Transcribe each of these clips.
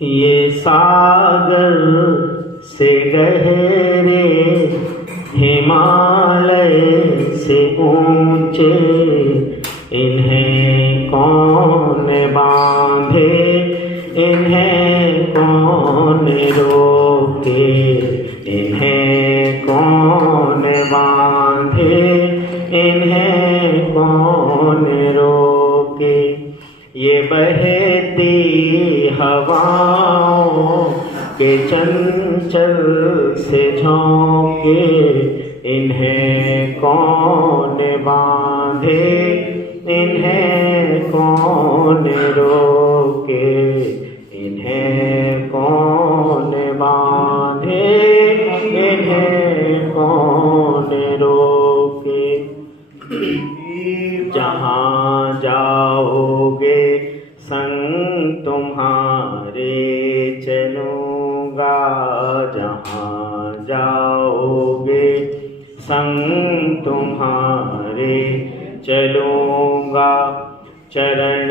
ये सागर से गहरे, हिमालय से ऊंचे, इन्हें कौन बांधे, इन्हें कौन रोके, इन्हें कौन बांधे, इन्हें कौन रोके। ये बहती हवाओं के चंचल से झोंके, इन्हें कौन बांधे, इन्हें कौन रोके, इन्हें कौन बांधे, इन्हें कौन रोके। जहाँ जाओगे संग तुम्हारे चलूँगा, जहाँ जाओगे संग तुम्हारे चलूँगा। चरण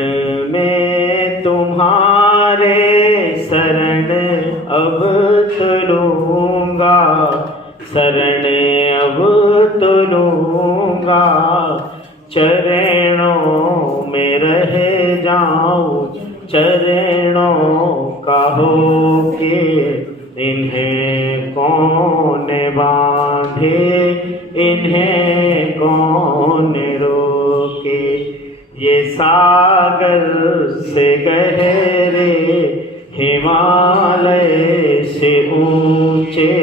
में तुम्हारे शरण अब तुलूँगा, शरण अब तुलूँगा। चरणों में रह जाऊं, चरणों का होके, इन्हें कौन बांधे, इन्हें कौन रोके। ये सागर से गहरे, हिमालय से ऊंचे,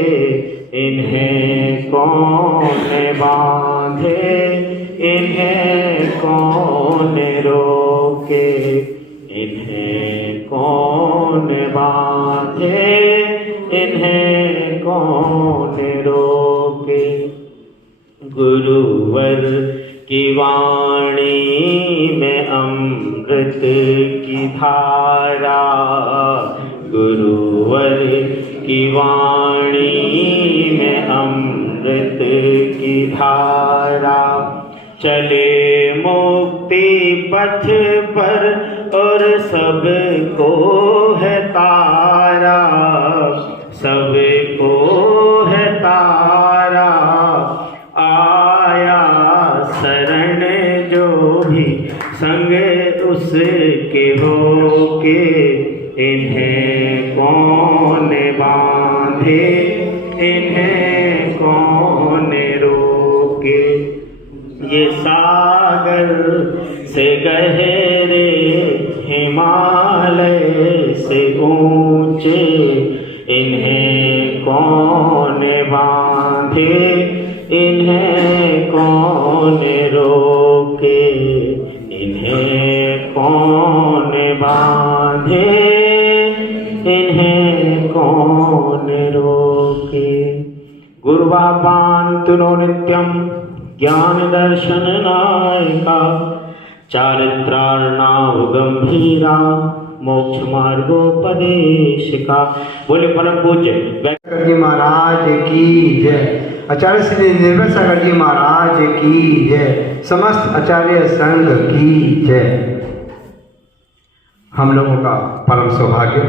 इन्हें कौन बांधे, इन्हें कौन रोके, इन्हें कौन बांधे, इन्हें कौन रोके। गुरुवर की वाणी में अमृत की धारा, गुरुवर की वाणी में अमृत की धारा। चले मुक्ति पथ पर और सबको है तारा, सबको है तारा। आया शरण जो भी संग उसके होके, इन्हें कौन बांधे, इन्हें कौन रोके। ये सागर से गहरे, हिमालय से ऊंचे, इन्हें कौन बांधे, इन्हें कौन रोके, इन्हें कौन बांधे, इन्हें कौन रोके। गुरुवापान्तु नो नित्यं ज्ञान दर्शन नायका, चारित्रार्णव गंभीरा, मोक्ष मार्गोपदेशिका। बोले परम पूज्य सागर जी महाराज की जय। आचार्य श्री निर्भय सागर जी महाराज की जय। समस्त आचार्य संघ की जय। हम लोगों का परम सौभाग्य,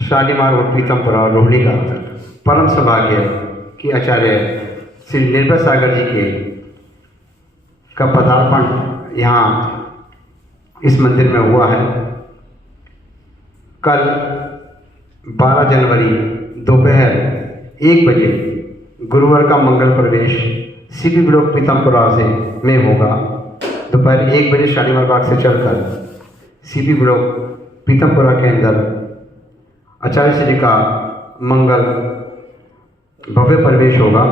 शालीमार और पीतमपुरा और रोहिणी का परम सौभाग्य कि आचार्य श्री निर्भय सागर जी के का पदार्पण यहाँ इस मंदिर में हुआ है। कल 12 जनवरी दोपहर 1 बजे गुरुवार का मंगल प्रवेश सीपी ब्लॉक पीतमपुरा से में होगा। दोपहर 1 बजे शालीमार बाग से चलकर सीपी ब्लॉक पीतमपुरा के अंदर आचार्य श्री का मंगल भव्य प्रवेश होगा।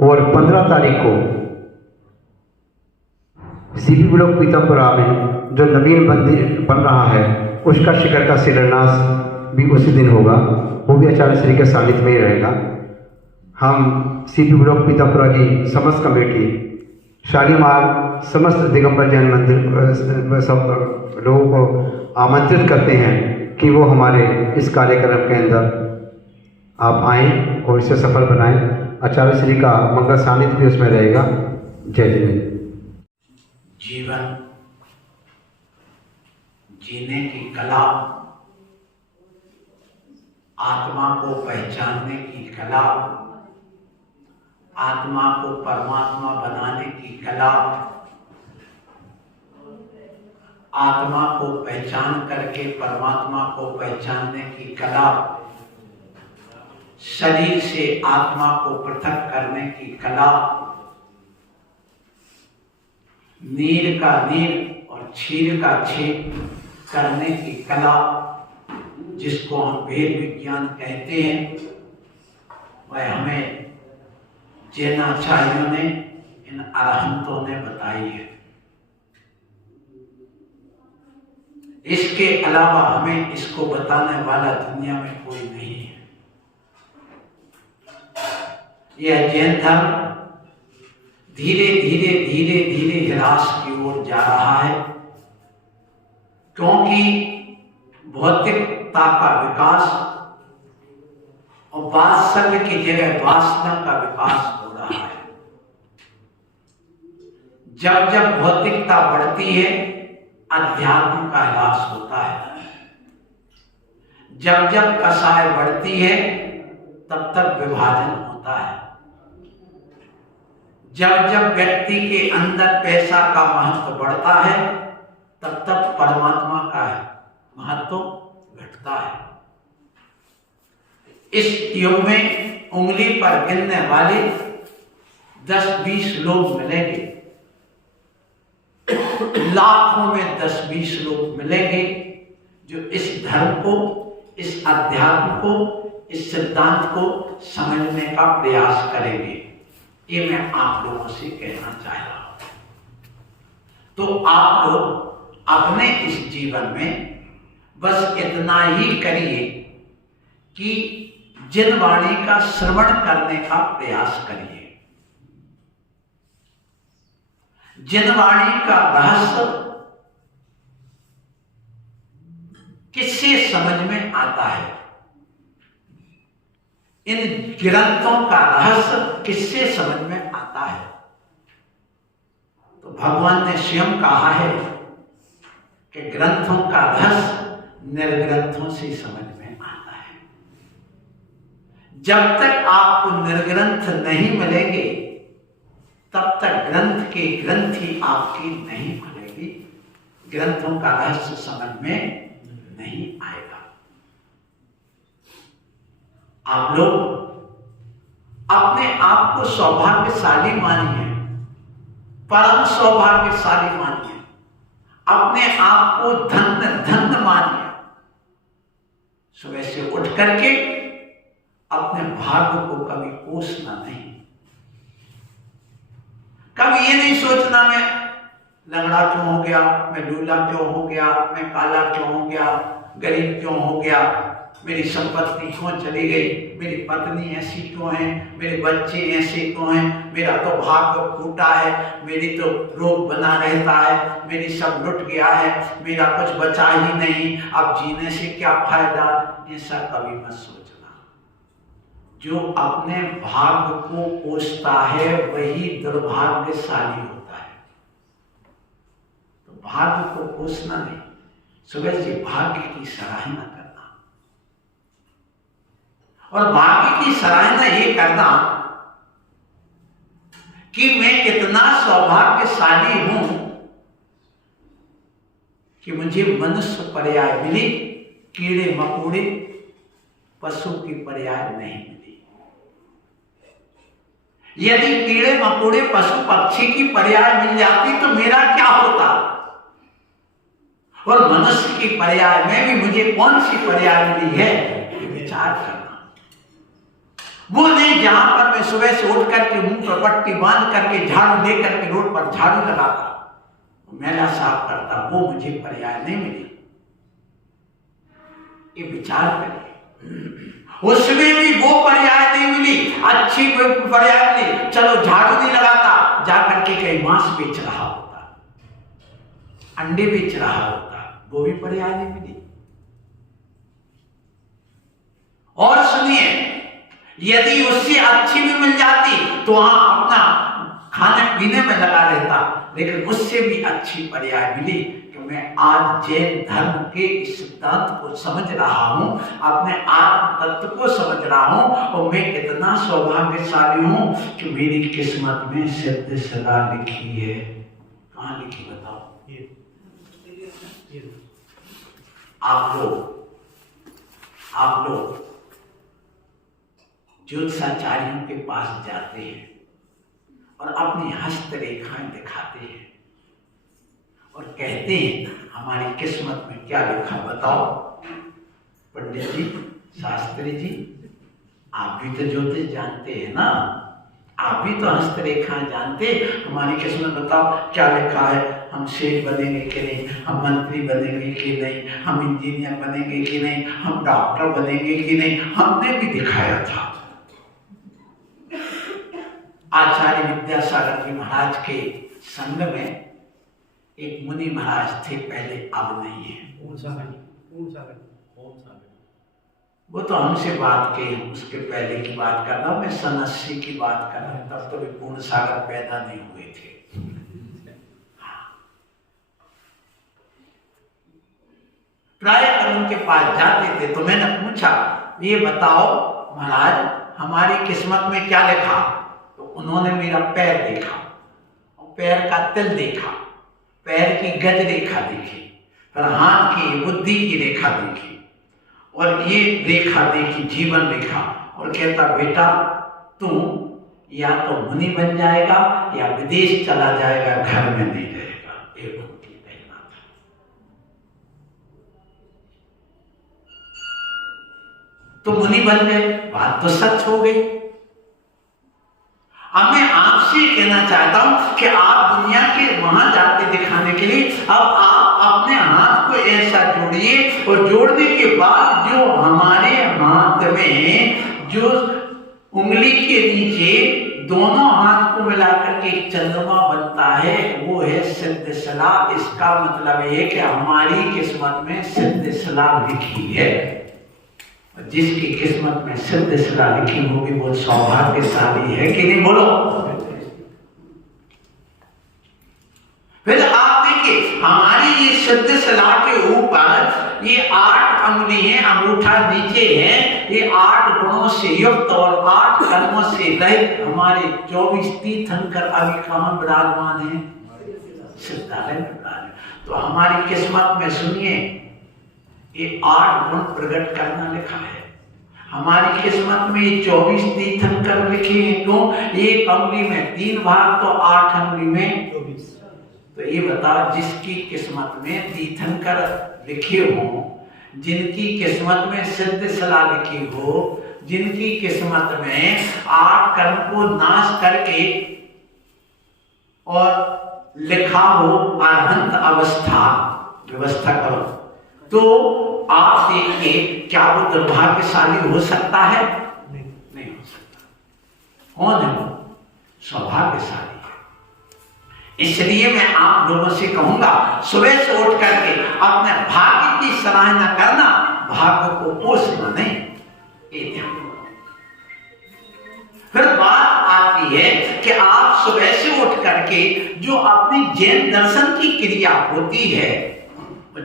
और 15 तारीख को सीपी ब्लॉक पीतमपुरा में जो नवीन मंदिर बन रहा है उसका शिखर का शिलान्यास भी उसी दिन होगा। वो भी आचार्य श्री के सानिध्य में ही रहेगा। हम सीपी ब्लॉक पीतमपुरा की समस्त कमेटी, शालीमार समस्त दिगंबर जैन मंदिर सब लोगों को आमंत्रित करते हैं कि वो हमारे इस कार्यक्रम के अंदर आप आएँ और इसे सफल बनाएं। आचार्य श्री का मंगल सानिध्य भी उसमें रहेगा। जय जय। जीवन जीने की कला, आत्मा को पहचानने की कला, आत्मा को परमात्मा बनाने की कला, आत्मा को पहचान करके परमात्मा को पहचानने की कला, शरीर से आत्मा को पृथक करने की कला, नीर का नीर और क्षीर का क्षीर करने की कला, जिसको हम वेद विज्ञान कहते हैं, वह हमें जैनाचार्यों ने, इन अरहंतों ने बताई है। इसके अलावा हमें इसको बताने वाला दुनिया में कोई नहीं है। यह जैन धर्म धीरे धीरे धीरे धीरे ह्रास की ओर जा रहा है, क्योंकि भौतिकता का विकास और वात्सल्य की जगह वासना का विकास हो रहा है। जब जब भौतिकता बढ़ती है, अध्यात्म का ह्रास होता है। जब जब कसाय बढ़ती है, तब तक विभाजन होता है। जब जब व्यक्ति के अंदर पैसा का महत्व बढ़ता है, तब तक परमात्मा का महत्व घटता है। इस युग में उंगली पर गिनने वाले 10-20 लोग मिलेंगे, लाखों में 10-20 लोग मिलेंगे जो इस धर्म को, इस अध्यात्म को, इस सिद्धांत को समझने का प्रयास करेंगे। ये मैं आप लोगों से कहना चाह रहा हूं। तो आप लोग अपने इस जीवन में बस इतना ही करिए कि जिन वाणी का श्रवण करने का प्रयास करिए। जिन वाणी का रहस्य किससे समझ में आता है, इन ग्रंथों का रहस्य किससे समझ में आता है, तो भगवान ने स्वयं कहा है कि ग्रंथों का रहस्य निर्ग्रंथों से समझ में आता है। जब तक आपको निर्ग्रंथ नहीं मिलेंगे, तब तक ग्रंथ के ग्रंथी आपकी नहीं खुलेगी, ग्रंथों का रहस्य समझ में नहीं आएगा। आप लोग अपने आप को सौभाग्यशाली मानिए, परम सौभाग्यशाली मानिए, अपने आप को धन्य धन्य मानिए। सुबह से उठ करके अपने भाग्य को कभी कोसना नहीं, कभी ये नहीं सोचना मैं लंगड़ा क्यों हो गया, मैं लूला क्यों हो गया, मैं काला क्यों हो गया, गरीब क्यों हो गया, मेरी संपत्ति क्यों चली गई, मेरी पत्नी ऐसी क्यों है, मेरे बच्चे ऐसे क्यों हैं, मेरा तो भाग्य फूटा है, मेरी तो रोग बना रहता है, मेरी सब लुट गया है, मेरा कुछ बचा ही नहीं, अब जीने से क्या फायदा। ऐसा कभी मत सोचना। जो अपने भाग्य को कोसता है वही दुर्भाग्यशाली होता है। तो भाग्य को कोसना नहीं, सुबह से भाग्य की सराहना करना, और भाग्य की सराहना ये करना कि मैं कितना सौभाग्यशाली हूं कि मुझे मनुष्य पर्याय मिली, कीड़े मकोड़े पशु की पर्याय नहीं मिली। यदि कीड़े मकोड़े पशु पक्षी की पर्याय मिल जाती तो मेरा क्या होता, और मनुष्य की पर्याय में भी मुझे कौन सी पर्याय मिली है, ये विचार करना। वो नहीं जहां पर मैं सुबह से उठ करके मुंह पर पट्टी बांध करके झाड़ू दे करके रोड पर झाड़ू लगाता, मैला साफ करता, वो मुझे पर्याय नहीं मिली। ये विचार करिए। उसमें भी वो पर्याय नहीं मिली, अच्छी पर्याय मिली, चलो झाड़ू नहीं लगाता, जाकर के कहीं मांस बेच रहा होता, अंडे बेच रहा होता, वो भी पर्याय नहीं मिली। और सुनिए, यदि उससे अच्छी भी मिल जाती तो वहां अपना खाने पीने में लगा रहता, लेकिन उससे भी अच्छी पर्याय मिली कि मैं आज जैन धर्म के इस सिद्धांत को समझ रहा हूँ, अपने आत्म तत्व को समझ रहा हूँ, और मैं कितना सौभाग्यशाली हूँ कि मेरी किस्मत में सिद्ध सदा लिखी है। कहाँ लिखी बताओ? आप लोग ज्योतिषाचार्यों के पास जाते हैं और अपनी हस्तरेखाएं दिखाते हैं और कहते हैं हमारी किस्मत में क्या लिखा बताओ। पंडित जी, शास्त्री जी, आप भी तो ज्योतिष जानते हैं ना, आप भी तो हस्तरेखा जानते, हमारी किस्मत बताओ क्या लिखा है। हम शेख बनेंगे कि नहीं, हम मंत्री बनेंगे कि नहीं, हम इंजीनियर बनेंगे कि नहीं, हम डॉक्टर बनेंगे कि नहीं। हमने भी दिखाया था। आचार्य विद्यासागर जी महाराज के संग में एक मुनि महाराज थे पहले, अब नहीं है। वो तो हमसे बात की, उसके पहले की बात कर रहा हूं मैं, सन 80 की बात कर रहा हूं, तब तो भी पूर्ण सागर पैदा नहीं हुए थे। प्राय उनके पास जाते थे तो मैंने पूछा, ये बताओ महाराज हमारी किस्मत में क्या लिखा। तो उन्होंने मेरा पैर देखा और पैर का तिल देखा, पैर की गज रेखा देखी, फिर हाथ की बुद्धि की रेखा देखी और ये रेखा देखी जीवन रेखा, और कहता बेटा तू या तो मुनि बन जाएगा या विदेश चला जाएगा, घर में नहीं रहेगा। ये उनकी कहना था। तो मुनि बन गए, बात तो सच हो गई। अब मैं आपसे कहना चाहता हूं कि आप दुनिया के वहां जाते दिखाने के लिए अब आप अपने हाथ को ऐसा जोड़िए, और जोड़ने के बाद जो हमारे हाथ में जो उंगली के नीचे दोनों हाथ को मिलाकर के एक चंद्रमा बनता है, वो है सिद्ध सलाह। इसका मतलब है कि हमारी किस्मत में सिद्ध सलाह लिखी है। जिसकी किस्मत में सिद्ध सलाह लिखी होगी वो सौभाग्यशाली है कि नहीं, बोलो। फिर आप देखिए हमारी ये सिद्ध सलाह के ऊपर ये 8 अंगुली है, अंगूठा नीचे है, ये 8 गुणों से युक्त और 8 कर्मों से रहित हमारे 24 तीर्थंकर अभी कहां विराजमान है? सिद्धालय में विराजमान। तो हमारी किस्मत में सुनिए ये 8 गुण प्रकट करना लिखा है। हमारी किस्मत में ये 24 तीर्थंकर लिखे हैं। क्यों? एक अंगुली में 3 भाग तो 8 अंगुली में 24। तो ये बताओ जिसकी किस्मत में तीर्थंकर लिखे हो, जिनकी किस्मत में सिद्ध सलाह लिखी हो, जिनकी किस्मत में 8 कर्म को नाश करके और लिखा हो अरहंत अवस्था, व्यवस्था करो, तो आप देखिए क्या वो दुर्भाग्यशाली हो सकता है? नहीं हो सकता। कौन है वो? सौभाग्यशाली है। इसलिए मैं आप लोगों से कहूंगा सुबह से उठ करके अपने भाग्य की सराहना करना, भाग्य को पोषना नहीं, ये ध्यान। फिर बात आती है कि आप सुबह से उठ करके जो अपनी जैन दर्शन की क्रिया होती है,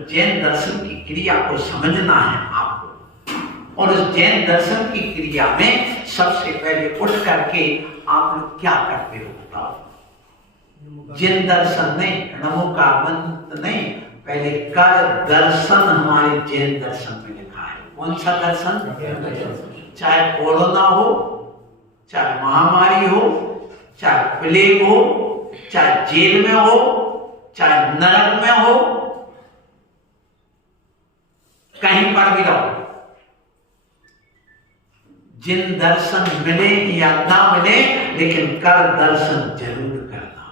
जैन दर्शन की क्रिया को समझना है आपको। और उस जैन दर्शन की क्रिया में सबसे पहले उठ करके आप लोग क्या करते हो बताओ? जैन दर्शन नहीं, नमो का मंत्र नहीं, पहले कर दर्शन हमारे जैन दर्शन में लिखा है। कौन सा दर्शन? चाहे कोरोना हो, चाहे महामारी हो, चाहे प्लेग हो, चाहे जेल में हो, चाहे नरक में हो, कहीं पर भी रहो, जिन दर्शन मिले या ना मिले, लेकिन कर दर्शन जरूर करना।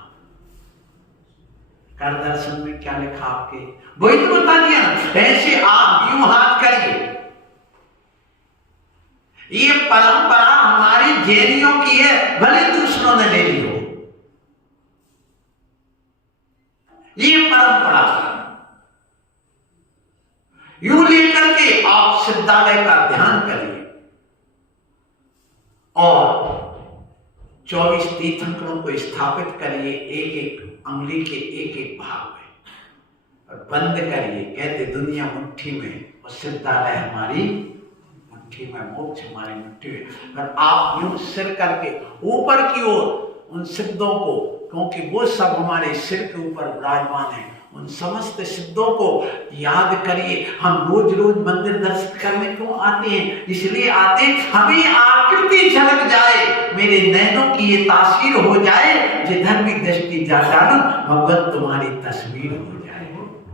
कर दर्शन में क्या लिखा आपके? वही तो बता दिया ना। ऐसे आप यूं हाथ करिए, ये परंपरा हमारी जैनियों की है, भले दूसरों ने ले ली हो, ये परंपरा यूं लेकर के आप सिद्धालय का ध्यान करिए और 24 तीर्थंकरों को स्थापित करिए, एक एक अंगुली के एक एक भाग में। और बंद करिए। कहते दुनिया मुट्ठी में और सिद्धालय हमारी मुट्ठी में, मोक्ष हमारी मुट्ठी में। और आप यूं सिर करके ऊपर की ओर उन सिद्धों को, क्योंकि वो सब हमारे सिर के ऊपर विराजमान है, उन समस्त सिद्धों को याद करिए। हम रोज रोज मंदिर दर्शन करने क्यों आते हैं? इसलिए आते हमें आकृति झलक जाए, मेरे नैनों की ये तासीर हो जाए, जिधर भी दृष्टि जा डालूं भगवत तुम्हारी तस्वीर हो जाए।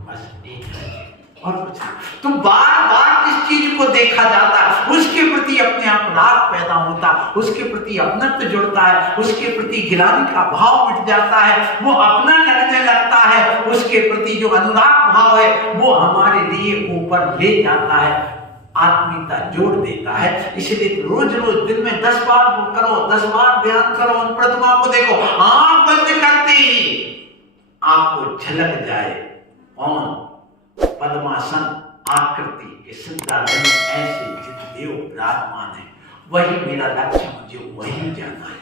बस एक और कुछ तो बार बार जिस चीज को देखा जाता है उसके प्रति अपने आप राग पैदा होता है, उसके प्रति अपनत्व जुड़ता है, उसके प्रति गिराने का भाव मिट जाता है, वो अपना लगने लगता है, उसके प्रति जो अनुराग भाव है वो हमारे लिए ऊपर ले जाता है, आत्मीयता जोड़ देता है। इसलिए रोज रोज दिन में 10 बार करो, 10 बार ध्यान करो, उन प्रतिमा को देखो, आंख बंद करते ही आपको झलक जाए कौन पद्मासन आकृति के सिद्धालय में ऐसे जितदेव विराजमान है। वही मेरा लक्ष्य, मुझे वही जाना है।